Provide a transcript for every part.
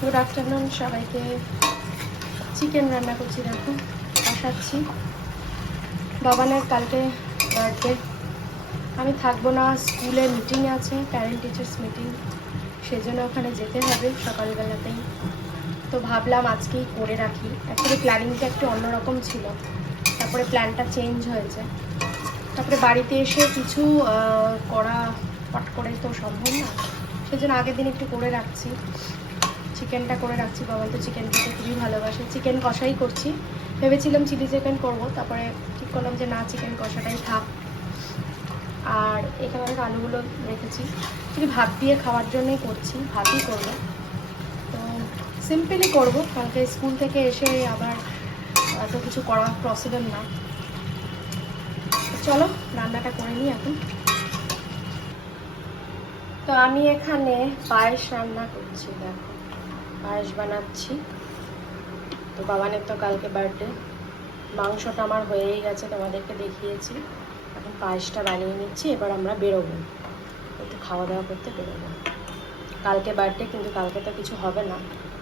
Good afternoon সবাইকে। Chicken রান্না করছি, দেখো বসাচ্ছি। বাবানের কালকে বার্থডে, আমি থাকবো না, স্কুলে মিটিং আছে, প্যারেন্ট টিচার্স মিটিং, সেজন্য ওখানে যেতে হবে সকালবেলাতেই। তো ভাবলাম আজকেই করে রাখি। অ্যাকচুয়ালি প্ল্যানিংটা একটু অন্যরকম ছিল, তারপরে প্ল্যানটা চেঞ্জ হয়েছে। তারপরে বাড়িতে এসে কিছু করা পট করে তো সম্ভব না, সেজন্য আগের দিন একটু করে রাখছি। চিকেনটা করে রাখছি, বাবা তো চিকেন খেতে খুবই ভালোবাসে। চিকেন কষাই করছি, ভেবেছিলাম চিলি চিকেন করব, তারপরে ঠিক করলাম যে না, চিকেন কষাটাই থাক। আর এখানে অনেক আলুগুলো রেখেছি, শুধু ভাত দিয়ে খাওয়ার জন্যই করছি, ভাতই করবো। তো সিম্পলি করবো, কালকে স্কুল থেকে এসে আবার এত কিছু করা পসিবল না। চলো রান্নাটা করে নিই এখন। তো আমি এখানে পায়েস রান্না করছি, দেখো পায়েস বানাচ্ছি। তো বাবানের তো কালকে বার্থডে, মাংসটা আমার হয়েই গেছে, তোমাদেরকে দেখিয়েছি। এখন পায়েসটা বানিয়ে নিচ্ছি, এবার আমরা বেরোবো, একটু খাওয়া দাওয়া করতে বেরোবো। কালকে বার্থডে, কিন্তু কালকে তো কিছু হবে না,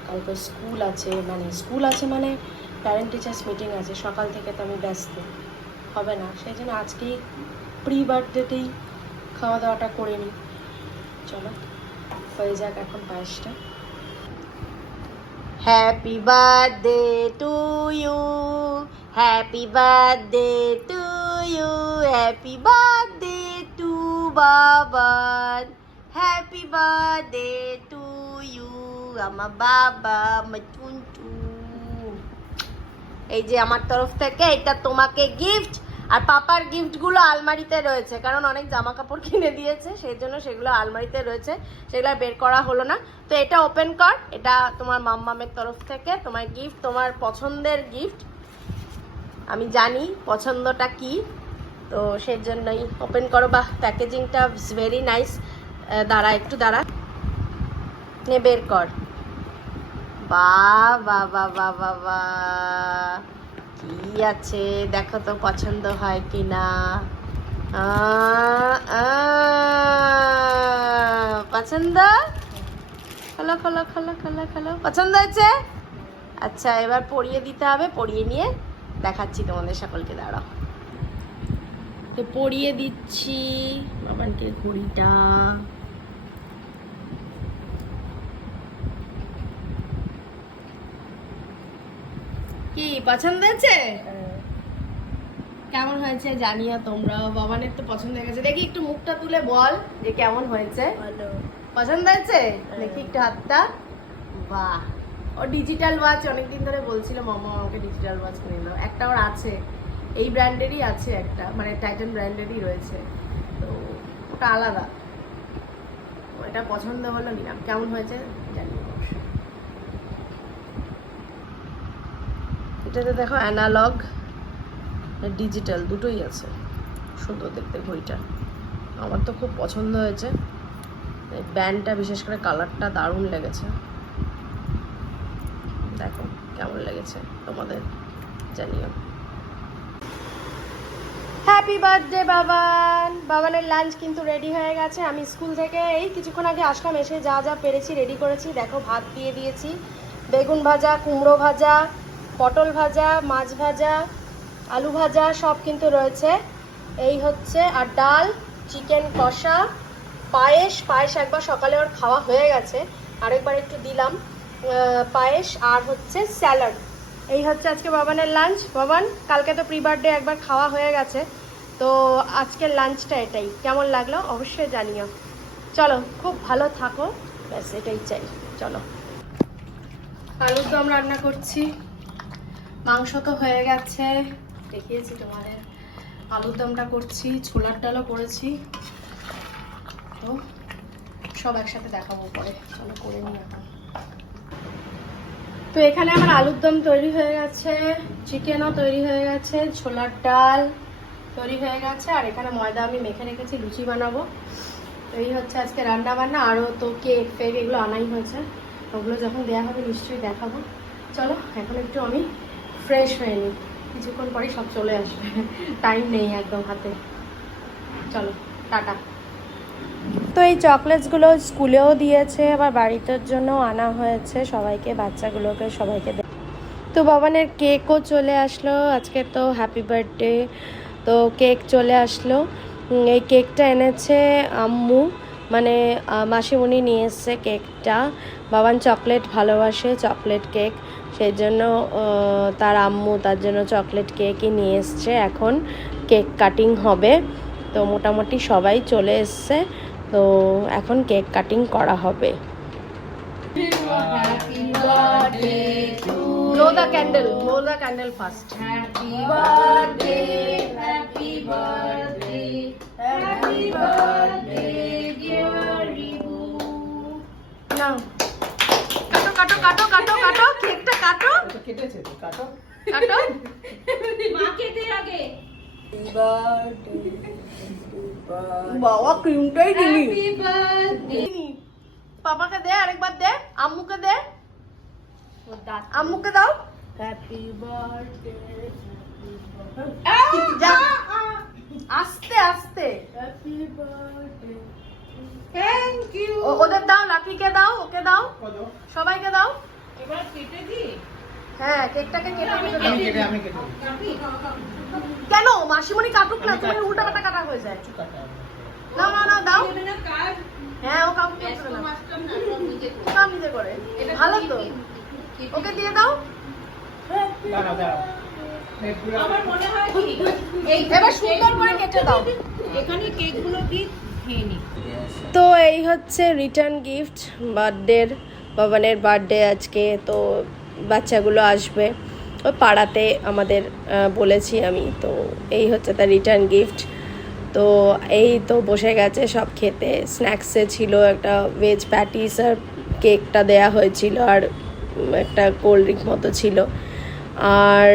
কালকে স্কুল আছে, মানে প্যারেন্ট টিচার্স মিটিং আছে, সকাল থেকে তো আমি ব্যস্ত, হবে না। সেই জন্য আজকেই প্রি বার্থডেতেই খাওয়া দাওয়াটা করে নিই। চলো হয়ে যাক এখন পায়েসটা। Happy birthday to you, happy birthday to you, happy birthday to Baban, happy birthday to you আমার বাবা, আমার চুনচু। এই যে আমার তরফ থেকে এটা তোমাকে গিফট। আর পাপার গিফটগুলো আলমারিতে রয়েছে, কারণ অনেক জামা কাপড় কিনে দিয়েছে, সেই জন্য সেগুলো আলমারিতে রয়েছে, সেগুলো বের করা হলো না। তো এটা ওপেন কর, এটা তোমার মাম্মামের তরফ থেকে তোমার গিফট, তোমার পছন্দের গিফট। আমি জানি পছন্দটা কি, তো সেই জন্যই ওপেন করো। বাহ, প্যাকেজিংটা ভেরি নাইস। দাঁড়া একটু দাঁড়া, নে বের কর। বাহ বাহ বাহ বাহ বাহ বাহ, কি আছে দেখো তো, পছন্দ হয় কিনা। পছন্দ, খোলো খোলো খোলো খোলো খোলো, পছন্দ হয়েছে? আচ্ছা, এবার পরিয়ে দিতে হবে, পরিয়ে নিয়ে দেখাচ্ছি তোমাদের সকলকে। দাঁড়াও, তো পরিয়ে দিচ্ছি বাবানকে ঘড়িটা। কি পছন্দ হয়েছে? কেমন হয়েছে জানিও তোমরা। বাবানের তো পছন্দ হয়ে গেছে, দেখি একটু মুখটা তুলে বল যে কেমন হয়েছে। পছন্দ হয়েছে? দেখি একটু হাতটা। বাহ, ও ডিজিটাল ওয়াচ অনেকদিন ধরে বলছিল মামা আমাকে ডিজিটাল ওয়াচ কিনে দাও। একটা ওর আছে, এই ব্র্যান্ডেরই আছে একটা, মানে টাইটান ব্র্যান্ডেরই রয়েছে, তো ওটা আলাদা। এটা পছন্দ হলো, নিলাম। কেমন হয়েছে জানি। এটাতে দেখো অ্যানালগ ডিজিটাল দুটোই আছে, সুন্দর দেখতে ঘড়িটা, আমার তো খুব পছন্দ হয়েছে। ব্যান্ডটা বিশেষ করে কালারটা দারুণ লেগেছে, দেখো কেমন লেগেছে তোমাদের জানিও। Happy birthday Baban. বাবানের লাঞ্চ কিন্তু রেডি হয়ে গেছে। আমি স্কুল থেকে এই কিছুক্ষণ আগে আসলাম, এসে যা যা পেরেছি রেডি করেছি। দেখো ভাত দিয়ে দিয়েছি, বেগুন ভাজা, কুমড়ো ভাজা, পটল ভাজা, মাছ ভাজা, আলু ভাজা সব কিন্তু রয়েছে। এই হচ্ছে, আর ডাল, চিকেন কষা, পায়েস। পায়েস একবার সকালে ওর খাওয়া হয়ে গেছে, আরেকবার একটু দিলাম পায়েস, আর হচ্ছে স্যালাড। এই হচ্ছে আজকে বাবানের লাঞ্চ। বাবান কালকে তো প্রি বার্থডে একবার খাওয়া হয়ে গেছে, তো আজকের লাঞ্চটা এটাই। কেমন লাগলো অবশ্যই জানিও। চলো খুব ভালো থাকো, ব্যাস এটাই চাই। চলো, আলুর দম রান্না করছি, মাংস তো হয়ে গেছে, দেখিয়েছি তোমাদের। আলুর দমটা করছি, ছোলার ডালও করেছি, তো সব একসাথে দেখাবো পরে। চলো করে নিই এখন। তো এখানে আমার আলুর দম তৈরি হয়ে গেছে, চিকেনও তৈরি হয়ে গেছে, ছোলার ডাল তৈরি হয়ে গেছে, আর এখানে ময়দা আমি মেখে রেখেছি, লুচি বানাবো। তো এই হচ্ছে আজকে রান্না বান্না। আরও তো কেক ফেক এগুলো আনাই হয়েছে, ওগুলো যখন দেওয়া হবে নিশ্চয়ই দেখাবো। চলো এখন একটু আমি ফ্রেশ হয়ে নিই, কিছুক্ষণ পরেই সব চলে আসবে, টাইম নেই একদম হাতে। চলো টাটা। তো এই চকলেটসগুলো স্কুলেও দিয়েছে, আবার বাড়িতে জন্য আনা হয়েছে সবাইকে, বাচ্চাগুলোকে সবাইকে। তো বাবানের কেকও চলে আসলো, আজকে তো হ্যাপি বার্থডে, তো কেক চলে আসলো। এই কেকটা এনেছে আম্মু, মানে মাসিমণি নিয়ে এসছে কেকটা। বাবান চকলেট ভালোবাসে, চকলেট কেক, সেই জন্য তার আম্মু তার জন্য চকলেট কেকই নিয়ে এসছে। এখন কেক কাটিং হবে, তো মোটামুটি সবাই চলে এসছে, তো এখন কেক কাটিং করা হবে। Happy birthday to Blow the candle, blow the candle first. Happy birthday, happy birthday, happy birthday, dear Ribu. নাও কাটো কাটো কাটো কাটো কাটো, কেকটা কাটো কেটেছে তো কাটো। কাটো। মাকে দে আগে। বাবা ক্রিমটাই দিলি। Happy birthday. পাপাকে দে, আরেকবার দে, আম্মুকে দে, ওর দাঁত। আম্মুকে দাও। Happy birthday. যা আস্তে আস্তে। Happy birthday. Thank you. ওদের দাও, লাকিকে দাও, ওকে দাও, কত? সবাইকে দাও। এবার কেটে দি। হ্যাঁ কেকটাকে কেটে আমি কেটে দাও। কেটে কেন মাসিমণি কাটুক না, তুমি উল্টা পাল্টা কাটা হয়ে যায়। কাটা। না না না দাও। দেবে না কাজ। হ্যাঁ ও কাউকে ব্যস্ত করবে না, মাস্টার না, সব নিজে ও করবে। কাম নিজে করে। এটা ভালো তো, কেটে ওকে দিয়ে দাও। দাঁড়াও দাঁড়াও। এই পুরো আমার মনে হয় কি এই এবার সুন্দর করে কেটে দাও। এখানে কেকগুলো দি খেয়ে নি। তো এই হচ্ছে রিটার্ন গিফট বার্থডের, বাবানের বার্থডে আজকে, তো বাচ্চাগুলো আসবে ওই পাড়াতে আমাদের, বলেছি আমি, তো এই হচ্ছে তার রিটার্ন গিফট। তো এই তো বসে গেছে সব খেতে, স্ন্যাক্সে ছিল একটা ভেজ প্যাটিস আর কেকটা দেয়া হয়েছিল, আর একটা কোল্ড ড্রিঙ্ক মতো ছিল। আর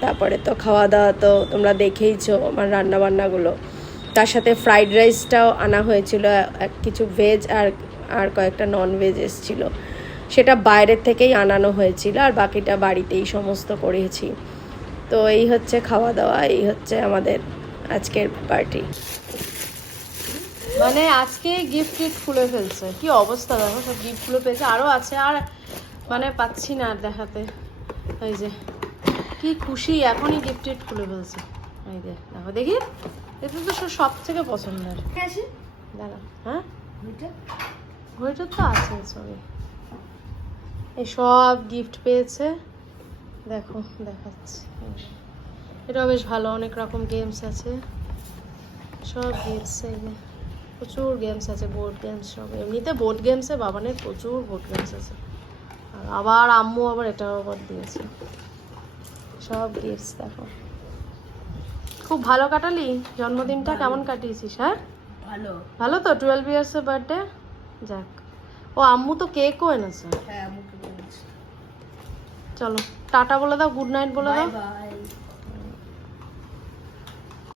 তারপরে তো খাওয়া দাওয়া তো তোমরা দেখেইছো আমার রান্নাবান্নাগুলো, তার সাথে ফ্রাইড রাইসটাও আনা হয়েছিল, কিছু ভেজ আর কয়েকটা নন ভেজ এসেছিল, সেটা বাইরের থেকেই আনানো হয়েছিল, আর বাকিটা বাড়িতেই সমস্ত করেছি। তো এই হচ্ছে খাওয়া দাওয়া, এই হচ্ছে আমাদের আজকের পার্টি। মানে আজকে গিফট টিফট খুলে ফেলছে, কি অবস্থা দেখো, সব গিফটগুলো পেয়েছে, আরও আছে, আর মানে পাচ্ছি না আর দেখাতে। এই যে কি খুশি, এখনই গিফট টিফট খুলে ফেলছে। এই যে দেখো, দেখি এটা তো সব থেকে পছন্দের। দাঁড়া, হ্যাঁ ঘড়িটা তো আছে, সরি, এই সব গিফট পেয়েছে, দেখো দেখাচ্ছি। এটা বেশ ভালো, অনেক রকম গেমস আছে, সব গেমস, এই যে প্রচুর গেমস আছে, বোর্ড গেমস সব। এমনিতে বোর্ড গেমসে বাবানের প্রচুর বোর্ড গেমস আছে, আর আবার আম্মু আবার এটাও আবার দিয়েছে, সব গিফটস দেখো। খুব ভালো কাটালি জন্মদিনটা, কেমন কাটিয়েছিস? হ্যাঁ ভালো। ভালো তো, 12 ইয়ার্সের বার্থডে। যাক, ও আম্মু তো কেকও এনেছে। হ্যাঁ মুখে বলছি। চলো টাটা বলে দাও, গুড নাইট বলে দাও। বাই।